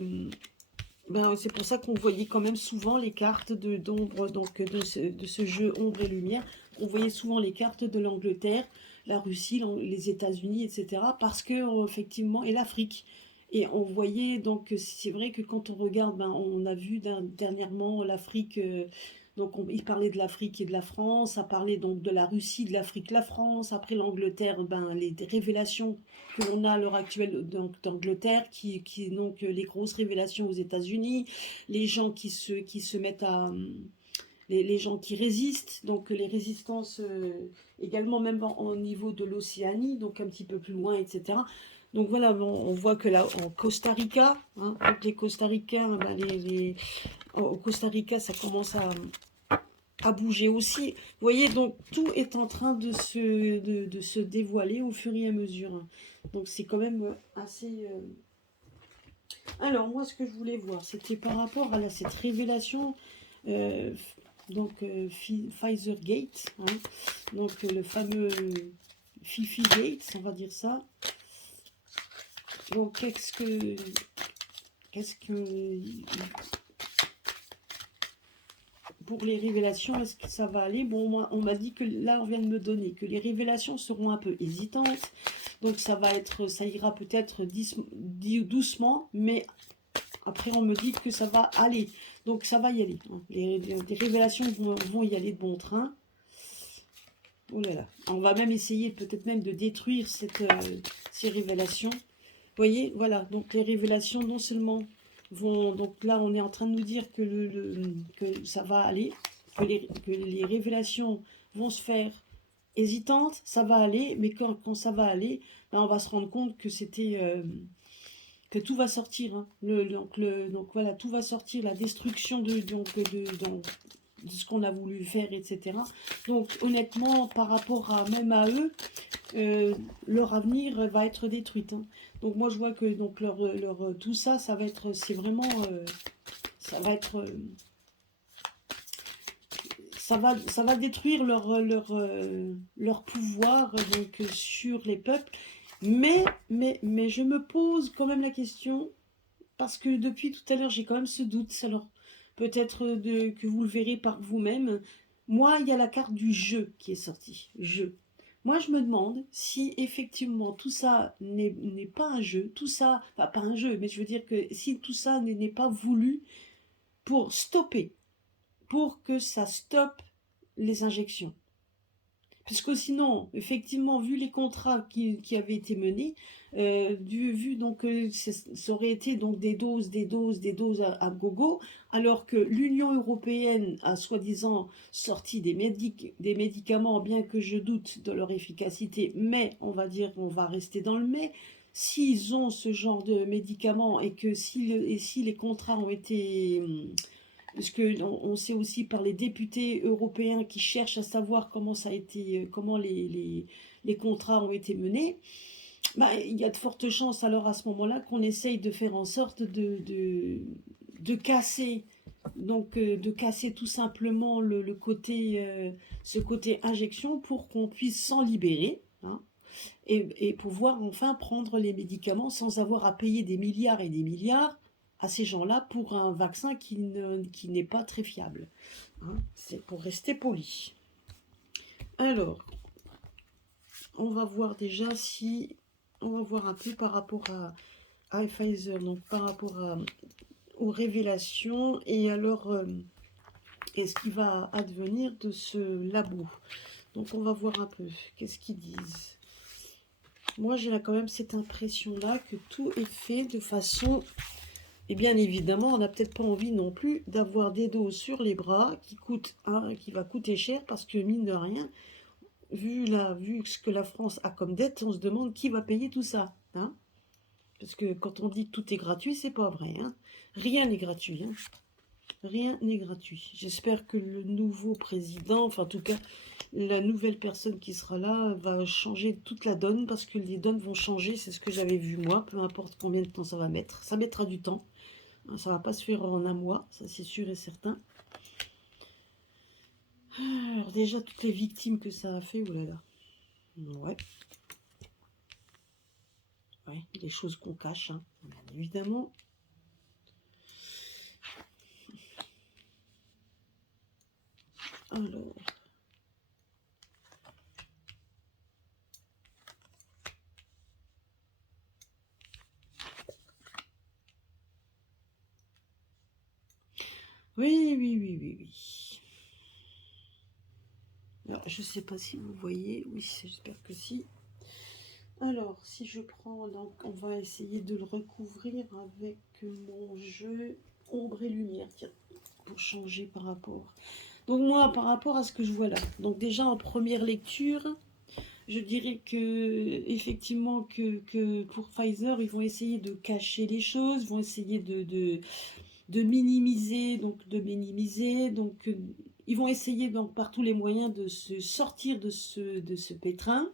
c'est pour ça qu'on voyait quand même souvent les cartes d'ombre, donc de ce jeu ombre et lumière. On voyait souvent les cartes de l'Angleterre, la Russie, les États-Unis, etc. Parce que effectivement, et l'Afrique. Et on voyait donc, c'est vrai que quand on regarde, on a vu dernièrement l'Afrique. Donc il parlait de l'Afrique et de la France, ça parlait donc de la Russie, de l'Afrique, la France. Après l'Angleterre, les révélations que l'on a à l'heure actuelle d'Angleterre, donc les grosses révélations aux États-Unis, les gens qui se mettent à les gens qui résistent, donc les résistances également même au niveau de l'Océanie, donc un petit peu plus loin, etc. Donc voilà, on voit que là, en Costa Rica, hein, donc les Costa Ricains, au Costa Rica, ça commence à bouger aussi. Vous voyez, donc tout est en train de se dévoiler au fur et à mesure. Donc c'est quand même assez... Alors, moi, ce que je voulais voir, c'était par rapport à cette révélation, euh, Pfizer Gate, hein, donc le fameux Fifi Gate, on va dire ça. Donc, qu'est-ce que, pour les révélations, est-ce que ça va aller? Bon, moi, on m'a dit que là, on vient de me donner que les révélations seront un peu hésitantes. Donc, ça ira peut-être doucement, mais après, on me dit que ça va aller. Donc, ça va y aller, hein. Les révélations vont y aller de bon train. Oh là là. On va même essayer peut-être même de détruire ces révélations. Vous voyez, voilà. Donc, les révélations, non seulement vont... Donc là, on est en train de nous dire que ça va aller, que les révélations vont se faire hésitantes, ça va aller, mais quand ça va aller, là, on va se rendre compte que que tout va sortir, hein. Donc voilà, tout va sortir, la destruction de ce qu'on a voulu faire, etc. Donc honnêtement, par rapport même à eux, leur avenir va être détruit, hein. Donc moi je vois que donc tout ça, c'est vraiment, ça va être, ça va détruire leur pouvoir donc sur les peuples. Mais je me pose quand même la question, parce que depuis tout à l'heure, j'ai quand même ce doute. Alors, peut-être que vous le verrez par vous-même. Moi, il y a la carte du jeu qui est sortie. Jeu. Moi, je me demande si effectivement tout ça n'est pas un jeu. Tout ça, enfin, pas un jeu, mais je veux dire que si tout ça n'est pas voulu pour stopper, pour que ça stoppe les injections. Puisque sinon, effectivement, vu les contrats qui avaient été menés, vu donc ça aurait été donc des doses à gogo, alors que l'Union européenne a soi-disant sorti des médicaments, bien que je doute de leur efficacité, mais on va dire, on va rester dans le mais. S'ils ont ce genre de médicaments et que si les contrats ont été parce que on sait aussi par les députés européens qui cherchent à savoir comment ça a été, comment les contrats ont été menés, bah, il y a de fortes chances alors à ce moment-là qu'on essaye de faire en sorte de casser, donc de casser tout simplement le côté, ce côté injection pour qu'on puisse s'en libérer, hein, et pouvoir enfin prendre les médicaments sans avoir à payer des milliards et des milliards à ces gens-là pour un vaccin qui n'est pas très fiable, hein. C'est pour rester poli. Alors, on va voir déjà si... On va voir un peu par rapport à Pfizer, donc par rapport aux révélations et alors ce qui va advenir de ce labo. Donc on va voir un peu, qu'est-ce qu'ils disent. Moi j'ai quand même cette impression-là que tout est fait de façon... Et bien évidemment, on n'a peut-être pas envie non plus d'avoir des doses sur les bras qui va coûter cher parce que mine de rien, vu ce que la France a comme dette, on se demande qui va payer tout ça, hein. Parce que quand on dit que tout est gratuit, c'est pas vrai, hein. Rien n'est gratuit, hein. Rien n'est gratuit. J'espère que le nouveau président, enfin en tout cas la nouvelle personne qui sera là, va changer toute la donne parce que les donnes vont changer, c'est ce que j'avais vu moi, peu importe combien de temps ça va mettre. Ça mettra du temps. Ça va pas se faire en un mois, ça c'est sûr et certain. Alors déjà, toutes les victimes que ça a fait, oulala. Ouais. Ouais, des choses qu'on cache, hein, bien évidemment. Alors... Oui, oui, oui, oui, oui. Alors, je sais pas si vous voyez. Oui, j'espère que si. Alors, si je prends, donc, on va essayer de le recouvrir avec mon jeu ombre et lumière, tiens, pour changer par rapport. Donc moi, par rapport à ce que je vois là, donc déjà en première lecture, je dirais que effectivement que pour Pfizer, ils vont essayer de cacher les choses, vont essayer de minimiser, donc ils vont essayer donc par tous les moyens de se sortir de ce pétrin.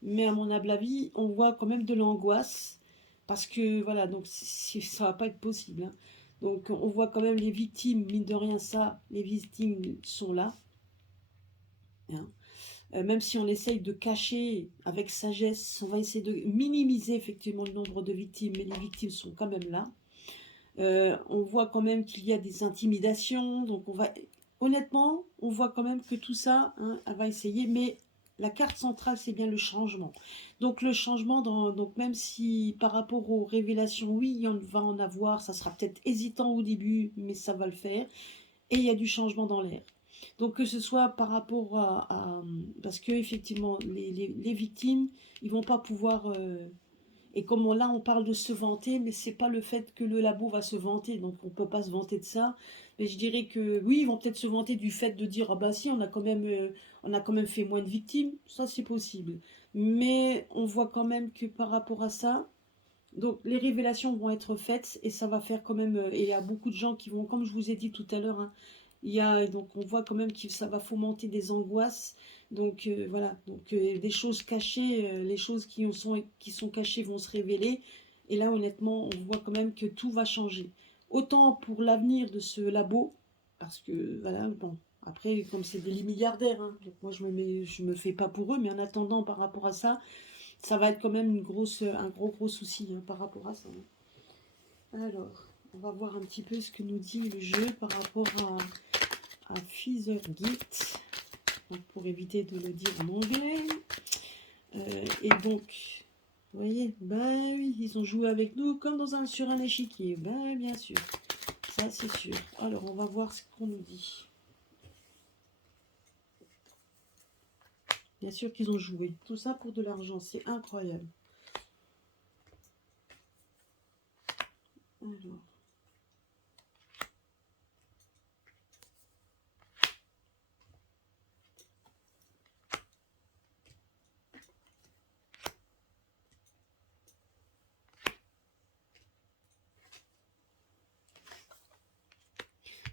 Mais à mon humble avis, on voit quand même de l'angoisse parce que voilà, donc ça va pas être possible, hein. Donc on voit quand même les victimes, mine de rien ça, les victimes sont là, hein. Même si on essaye de cacher avec sagesse, on va essayer de minimiser effectivement le nombre de victimes, mais les victimes sont quand même là. On voit quand même qu'il y a des intimidations, donc honnêtement, on voit quand même que tout ça, hein, elle va essayer, mais la carte centrale, c'est bien le changement. Donc le changement, donc même si par rapport aux révélations, oui, on va en avoir, ça sera peut-être hésitant au début, mais ça va le faire, et il y a du changement dans l'air. Donc que ce soit par rapport parce que effectivement, les victimes, ils vont pas pouvoir et comme là, on parle de se vanter, mais c'est pas le fait que le labo va se vanter, donc on peut pas se vanter de ça. Mais je dirais que oui, ils vont peut-être se vanter du fait de dire ah bah si, on a quand même fait moins de victimes, ça c'est possible. Mais on voit quand même que par rapport à ça, donc les révélations vont être faites et ça va faire quand même. Et il y a beaucoup de gens qui vont, comme je vous ai dit tout à l'heure, hein, donc on voit quand même que ça va fomenter des angoisses. Donc voilà, donc des choses cachées, les choses qui sont cachées vont se révéler. Et là, honnêtement, on voit quand même que tout va changer. Autant pour l'avenir de ce labo, parce que voilà, bon, après, comme c'est des milliardaires, hein, donc moi je me fais pas pour eux, mais en attendant, par rapport à ça, ça va être quand même un gros souci, hein, par rapport à ça, hein. Alors, on va voir un petit peu ce que nous dit le jeu par rapport à Feathergate, donc pour éviter de le dire en anglais. Et donc, vous voyez, ben oui, ils ont joué avec nous comme sur un échiquier, ben bien sûr, ça c'est sûr. Alors, on va voir ce qu'on nous dit. Bien sûr qu'ils ont joué, tout ça pour de l'argent, c'est incroyable. Alors.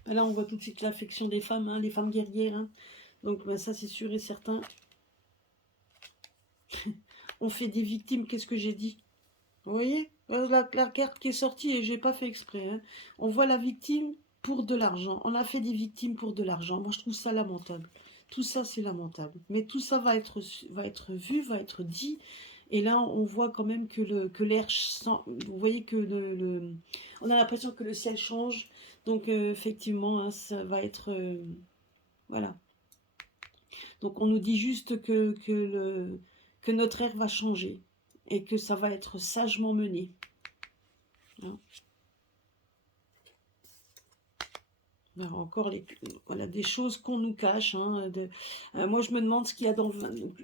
Là, on voit tout de suite l'affection des femmes, hein, les femmes guerrières, hein. Donc ben, ça, c'est sûr et certain. On fait des victimes, qu'est-ce que j'ai dit? Vous voyez? La carte qui est sortie, et j'ai pas fait exprès, hein. On voit la victime pour de l'argent. On a fait des victimes pour de l'argent. Moi, je trouve ça lamentable. Tout ça, c'est lamentable. Mais tout ça va être vu, va être dit. Et là, on voit quand même que l'air... Vous voyez que on a l'impression que le ciel change. Donc, effectivement, hein, ça va être... voilà. Donc, on nous dit juste que notre ère va changer et que ça va être sagement mené, hein. Alors, encore voilà, des choses qu'on nous cache, hein, moi je me demande ce qu'il y a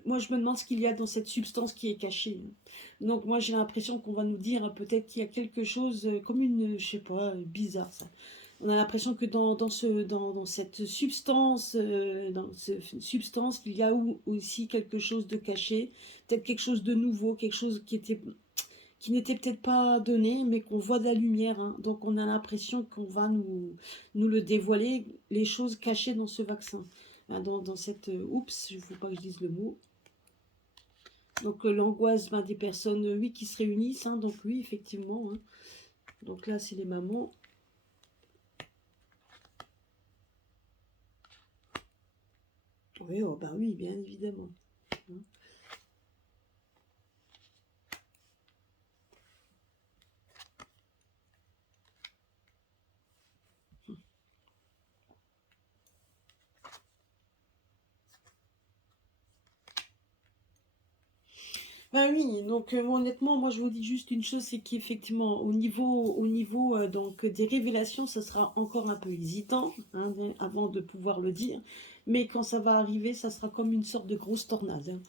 moi je me demande ce qu'il y a dans cette substance qui est cachée, hein. Donc moi j'ai l'impression qu'on va nous dire, hein, peut-être qu'il y a quelque chose comme je sais pas, bizarre ça. On a l'impression que dans cette substance, il y a aussi quelque chose de caché, peut-être quelque chose de nouveau, quelque chose qui n'était peut-être pas donné, mais qu'on voit de la lumière, hein. Donc on a l'impression qu'on va nous le dévoiler, les choses cachées dans ce vaccin. Hein, dans cette... oups, il ne faut pas que je dise le mot. Donc l'angoisse, ben, des personnes, oui, qui se réunissent, hein, donc oui, effectivement, hein. Donc là, c'est les mamans. Oui, oh, ben oui, bien évidemment, hein. Ben oui, donc honnêtement, moi je vous dis juste une chose, c'est qu'effectivement, au niveau donc, des révélations, ça sera encore un peu hésitant, hein, avant de pouvoir le dire, mais quand ça va arriver, ça sera comme une sorte de grosse tornade, hein.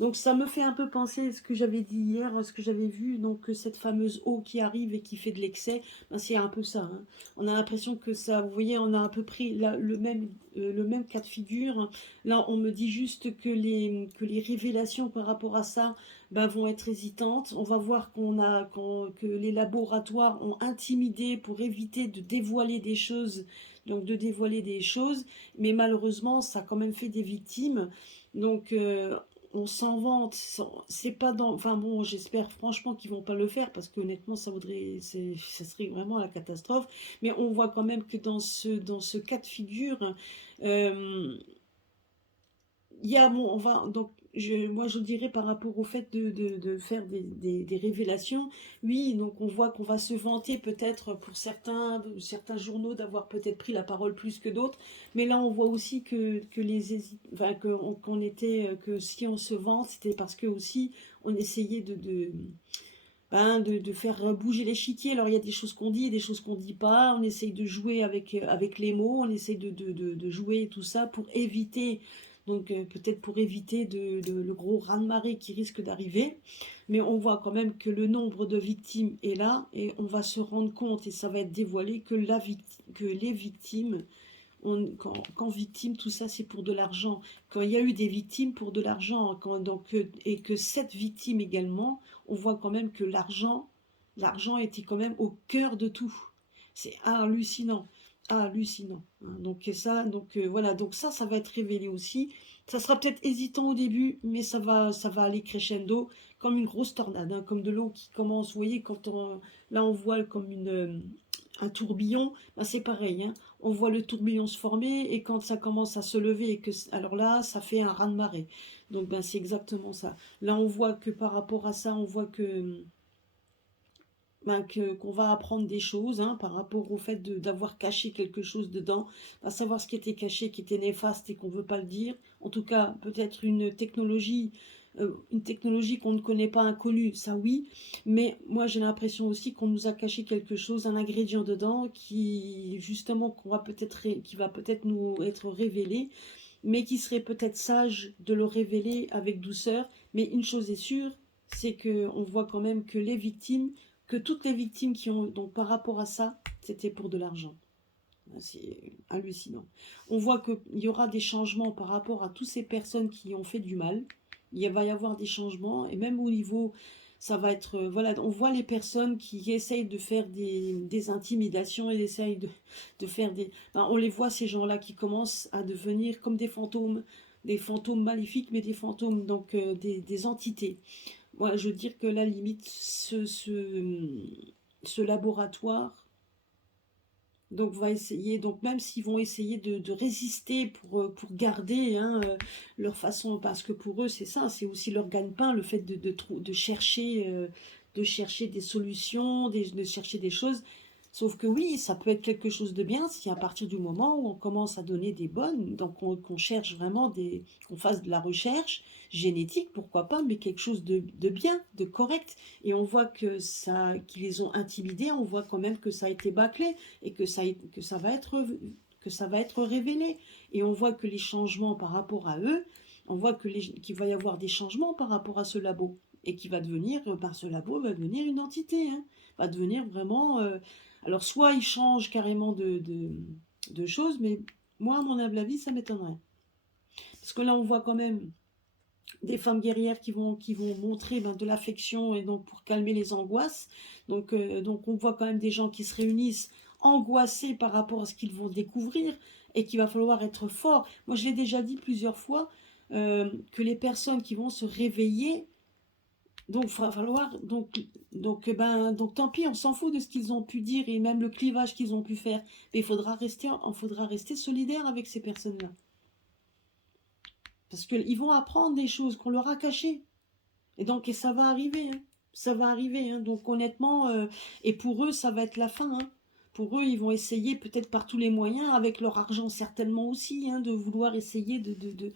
Donc ça me fait un peu penser à ce que j'avais dit hier, à ce que j'avais vu, donc cette fameuse eau qui arrive et qui fait de l'excès, ben, c'est un peu ça, hein. On a l'impression que ça, vous voyez, on a un peu pris le même cas de figure. Là, on me dit juste que les révélations par rapport à ça, ben, vont être hésitantes. On va voir que les laboratoires ont intimidé pour éviter de dévoiler des choses, donc de dévoiler des choses, mais malheureusement, ça a quand même fait des victimes. Donc, on s'en vante, c'est pas dans, enfin bon, j'espère franchement qu'ils vont pas le faire parce qu'honnêtement, ça serait vraiment la catastrophe. Mais on voit quand même que dans ce cas de figure, euh, il y a, bon, on va, donc, moi je dirais par rapport au fait de faire des révélations, oui, donc on voit qu'on va se vanter peut-être pour certains journaux d'avoir peut-être pris la parole plus que d'autres, mais là on voit aussi enfin, que si on se vante, c'était parce que aussi on essayait de faire bouger l'échiquier. Alors il y a des choses qu'on dit et des choses qu'on dit pas, on essaye de jouer avec les mots, on essaye de jouer tout ça pour éviter, donc peut-être pour éviter le gros raz-de-marée qui risque d'arriver. Mais on voit quand même que le nombre de victimes est là et on va se rendre compte et ça va être dévoilé que les victimes, quand victime, tout ça c'est pour de l'argent. Quand il y a eu des victimes pour de l'argent, et que cette victime également, on voit quand même que l'argent était quand même au cœur de tout. C'est hallucinant, hallucinant, hein. Donc voilà, donc ça va être révélé aussi. Ça sera peut-être hésitant au début, mais ça va aller crescendo comme une grosse tornade, hein, comme de l'eau qui commence. Vous voyez, là on voit comme un tourbillon, ben c'est pareil, hein. On voit le tourbillon se former et quand ça commence à se lever alors là ça fait un raz-de-marée. Donc ben c'est exactement ça. Là on voit que par rapport à ça, on voit qu'on va apprendre des choses, hein, par rapport au fait d'avoir caché quelque chose dedans, à savoir ce qui était caché, qui était néfaste et qu'on ne veut pas le dire. En tout cas, peut-être une technologie qu'on ne connaît pas, inconnue, ça oui, mais moi j'ai l'impression aussi qu'on nous a caché quelque chose, un ingrédient dedans qui justement qui va peut-être nous être révélé, mais qui serait peut-être sage de le révéler avec douceur. Mais une chose est sûre, c'est que on voit quand même que toutes les victimes qui ont, donc par rapport à ça, c'était pour de l'argent. C'est hallucinant. On voit qu'il y aura des changements par rapport à toutes ces personnes qui ont fait du mal. Il va y avoir des changements, et même au niveau, ça va être, voilà, on voit les personnes qui essayent de faire des intimidations et essayent de faire on les voit, ces gens-là qui commencent à devenir comme des fantômes maléfiques, mais des fantômes, donc des entités. Moi, je veux dire que la limite, ce laboratoire, donc va essayer, donc même s'ils vont essayer de résister pour garder, hein, leur façon, parce que pour eux c'est ça, c'est aussi leur gagne-pain, le fait de chercher des solutions, de chercher des choses. Sauf que oui, ça peut être quelque chose de bien si à partir du moment où on commence à donner des bonnes, donc qu'on cherche vraiment qu'on fasse de la recherche génétique, pourquoi pas, mais quelque chose de bien, de correct. Et on voit qu'ils les ont intimidés, on voit quand même que ça a été bâclé et que ça va être révélé. Et on voit que les changements par rapport à eux, on voit qu'il va y avoir des changements par rapport à ce labo. Et qui va devenir, par ce labo, va devenir une entité, hein, va devenir vraiment. Alors, soit il change carrément de choses, mais moi, à mon humble avis, ça m'étonnerait. Parce que là, on voit quand même des femmes guerrières qui vont montrer de l'affection et donc pour calmer les angoisses. Donc on voit quand même des gens qui se réunissent angoissés par rapport à ce qu'ils vont découvrir et qu'il va falloir être fort. Moi, je l'ai déjà dit plusieurs fois, que les personnes qui vont se réveiller, donc il va falloir, donc tant pis, on s'en fout de ce qu'ils ont pu dire et même le clivage qu'ils ont pu faire. Mais faudra rester solidaire avec ces personnes-là. Parce qu'ils vont apprendre des choses qu'on leur a cachées. Et ça va arriver, hein. Ça va arriver, hein. Donc honnêtement, et pour eux, ça va être la fin, hein. Pour eux, ils vont essayer peut-être par tous les moyens, avec leur argent certainement aussi, hein, de vouloir essayer de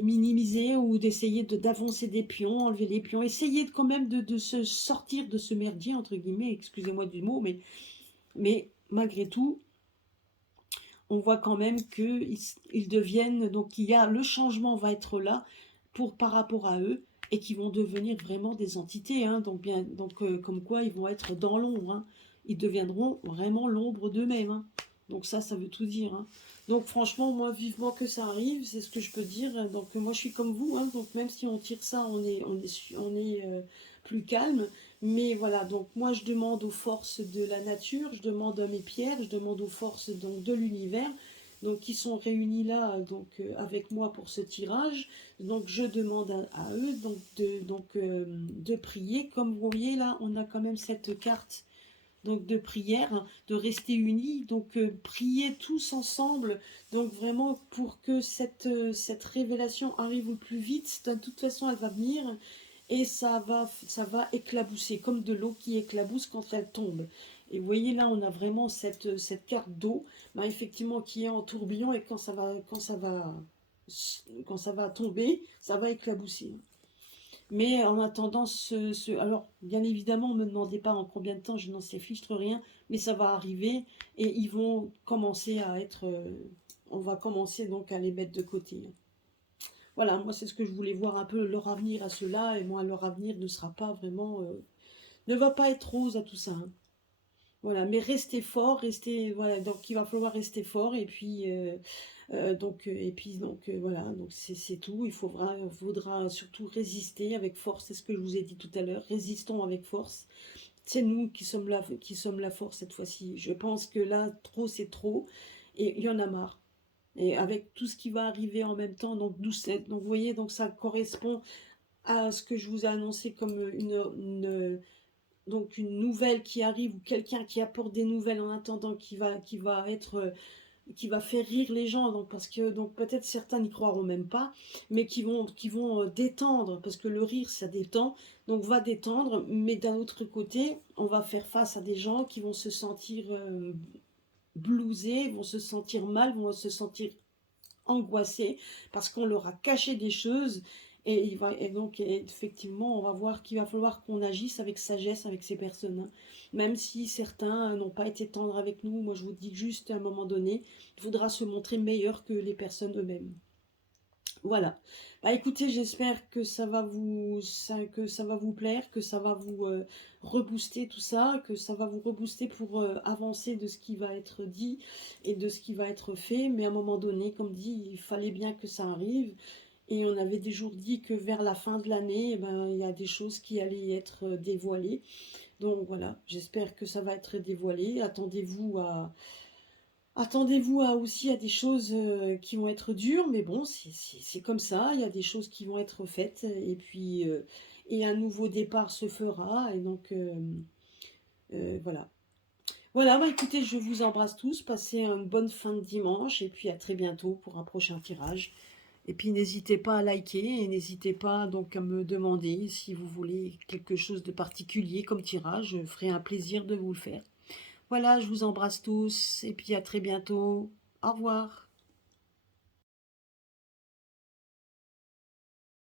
minimiser ou d'essayer d'avancer des pions, enlever les pions, essayer quand même de se sortir de ce merdier, entre guillemets, excusez-moi du mot, mais malgré tout, on voit quand même qu'ils deviennent, donc le changement va être là par rapport à eux et qui vont devenir vraiment des entités, hein, comme quoi ils vont être dans l'ombre, hein. Ils deviendront vraiment l'ombre d'eux-mêmes, hein. Donc ça veut tout dire, hein. Donc franchement, moi, vivement que ça arrive, c'est ce que je peux dire. Donc moi, je suis comme vous, hein, donc même si on tire ça, on est plus calme. Mais voilà, donc moi, je demande aux forces de la nature, je demande à mes pierres, je demande aux forces donc de l'univers donc qui sont réunis là, donc avec moi pour ce tirage. Donc je demande à eux de prier. Comme vous voyez là, on a quand même cette carte donc de prière, de rester unis, donc prier tous ensemble, donc vraiment pour que cette révélation arrive au plus vite. De toute façon, elle va venir et ça va éclabousser, comme de l'eau qui éclabousse quand elle tombe. Et vous voyez là, on a vraiment cette carte d'eau, ben, effectivement, qui est en tourbillon, et quand ça va tomber, ça va éclabousser. Mais en attendant, alors bien évidemment, ne me demandez pas en combien de temps, je n'en sais fichtre rien, mais ça va arriver et ils vont commencer à être, on va commencer donc à les mettre de côté. Voilà, moi c'est ce que je voulais voir un peu leur avenir à ceux-là, et moi leur avenir ne sera pas vraiment, ne va pas être rose à tout ça, hein. Voilà, mais restez fort, restez, voilà, donc il va falloir rester fort, et puis voilà, donc c'est tout. Faudra surtout résister avec force. C'est ce que je vous ai dit tout à l'heure. Résistons avec force. C'est nous qui sommes la force cette fois-ci. Je pense que là, trop, c'est trop. Et il y en a marre. Et avec tout ce qui va arriver en même temps, donc vous voyez, donc ça correspond à ce que je vous ai annoncé comme donc une nouvelle qui arrive, ou quelqu'un qui apporte des nouvelles en attendant, qui va faire rire les gens, donc parce que donc peut-être certains n'y croiront même pas, mais qui vont détendre, parce que le rire ça détend, donc va détendre. Mais d'un autre côté, on va faire face à des gens qui vont se sentir blousés, vont se sentir mal, vont se sentir angoissés parce qu'on leur a caché des choses. Et donc effectivement, on va voir qu'il va falloir qu'on agisse avec sagesse avec ces personnes, hein. Même si certains n'ont pas été tendres avec nous, moi je vous dis juste, à un moment donné, il faudra se montrer meilleur que les personnes eux-mêmes. Voilà. Bah écoutez, j'espère que que ça va vous plaire, que ça va vous rebooster tout ça, que ça va vous rebooster pour avancer de ce qui va être dit et de ce qui va être fait. Mais à un moment donné, comme dit, il fallait bien que ça arrive. Et on avait déjà dit que vers la fin de l'année, eh ben, il y a des choses qui allaient être dévoilées. Donc voilà, j'espère que ça va être dévoilé. Attendez-vous aussi à des choses qui vont être dures, mais bon, c'est comme ça. Il y a des choses qui vont être faites, et puis et un nouveau départ se fera. Et donc voilà. Voilà, bah écoutez, je vous embrasse tous. Passez une bonne fin de dimanche, et puis à très bientôt pour un prochain tirage. Et puis n'hésitez pas à liker, et n'hésitez pas donc à me demander si vous voulez quelque chose de particulier comme tirage. Je ferai un plaisir de vous le faire. Voilà, je vous embrasse tous, et puis à très bientôt. Au revoir.